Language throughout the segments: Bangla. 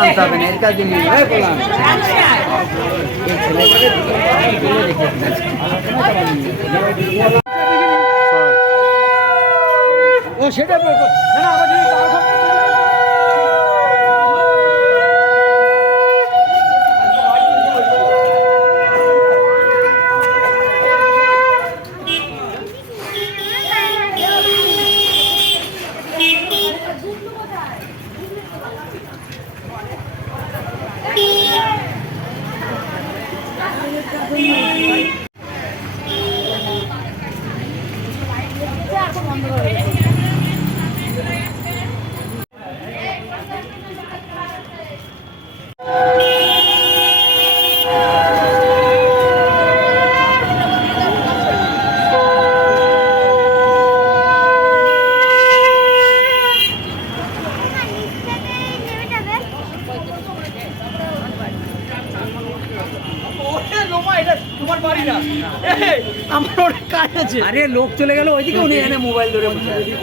আনতে হবে না, এর কাছে নিয়ে সেটা আমার অনেক কাজ আছে। আরে লোক চলে গেল ওইদিকে, উনি এনে মোবাইল ধরে বসে আছে।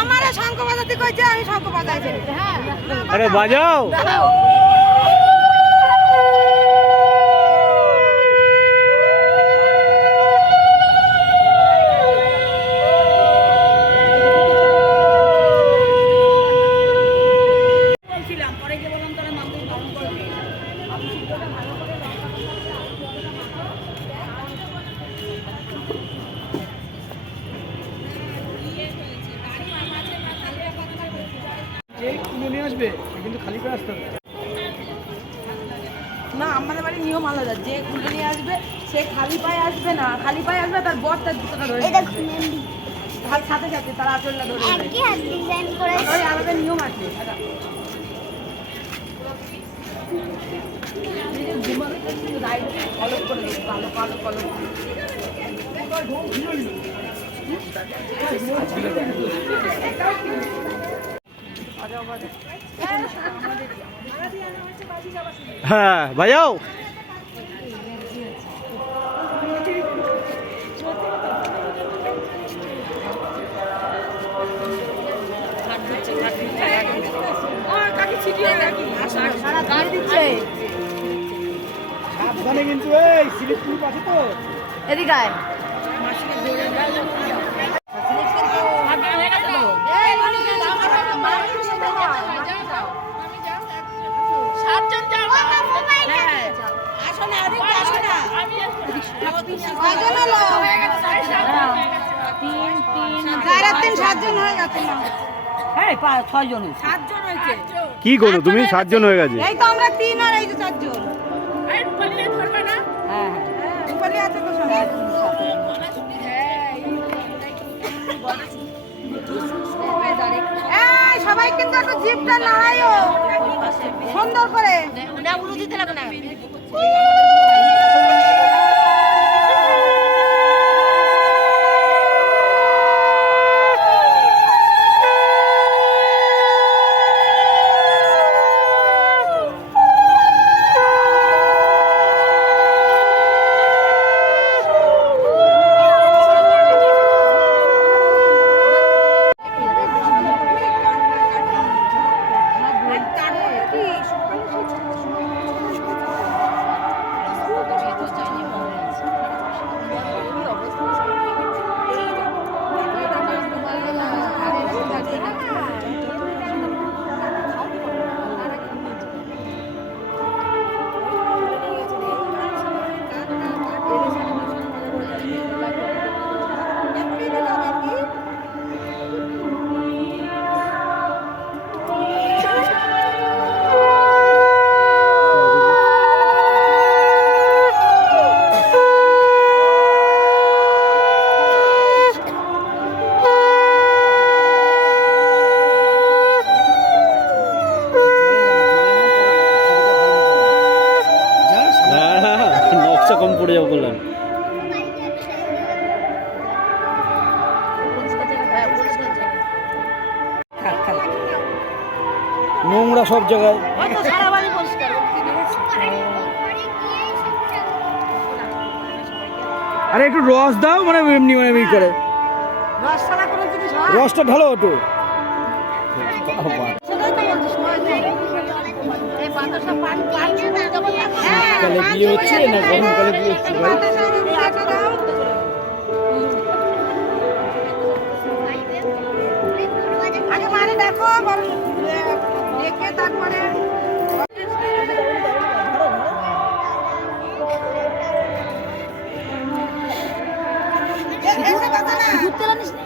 আমারে শঙ্খ বাজাতে কইছে, আমি শঙ্খ বাজাইছি। আরে বাজাও। না, আমাদের বাড়ির নিয়ম আলাদা। যে খুলে নিয়ে আসবে সে খালি পায়ে আসবে না, খালি পায়ে আসবে তার বর তার জুতোটা ধরে সাথে সাথে তার আঁচলটা ধরে আলাদা নিয়ম আছে। কালো কালো কালো হ্যাঁ বাজাও। সাবধানে কিন্তু, এই স্লিপ স্লিপ আছে তো। এদিকে আয়। কি করো তুমি? 7 জন হয়ে গেছে। এই তো আমরা 3 আর এই যে 4 জন। হ্যাঁ রূপালী আছে তো সবাই। এই সবাই কিন্তু একটু জিপটা নাড়াইও সুন্দর করে। না উলু দিতে লাগে না। নোংরা সব জায়গায়। ওই তো সারা বাড়ি পরিষ্কার আরে একটু রস দাও, মানে এমনি মানে এমনি করে রস ছাড়া কোনো জিনিস হয়? রসটা ঢালো একটু। সেটাই তো বলছি, সময় নেই। এই বাতাসা পান পান শুনে যেমন থাকে। হ্যাঁ, শীতকালে পান বিয়ে শুনে হচ্ছে না গরমকালে বিয়ে হচ্ছে ভাই? বাতাসা এই আটা দাও। আগে মারে দেখো, দেখে তারপরে এসে কথা না ঘুরতে জানিস না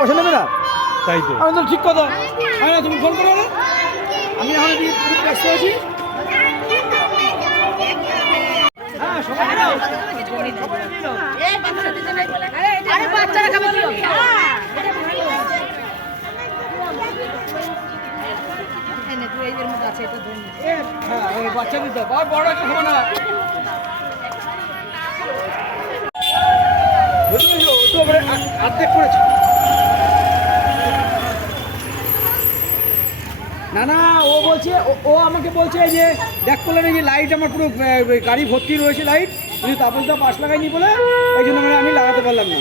পয়সা নেবে না? তাই তো আমি তো ঠিক কথা। আমি না, তুমি ফোন করো না, আমি এখন খুব ব্যস্ত আছি। হ্যাঁ, সবাই নাও। আরে বাচ্চারা খাবে কি হবে? হ্যাঁ, ওই বাচ্চা দিতে হবে। আর বড় একটা খাবো না। বুঝলি তো? ও তো এবারে অর্ধেক করেছে। না না, ও বলছে, ও আমাকে বলছে যে দেখ করলেন এই যে লাইট আমার পুরো গাড়ি ভর্তি রয়েছে লাইট, কিন্তু তাপসদা পাশ লাগাইনি বলে এই জন্য আমি লাগাতে পারলাম না।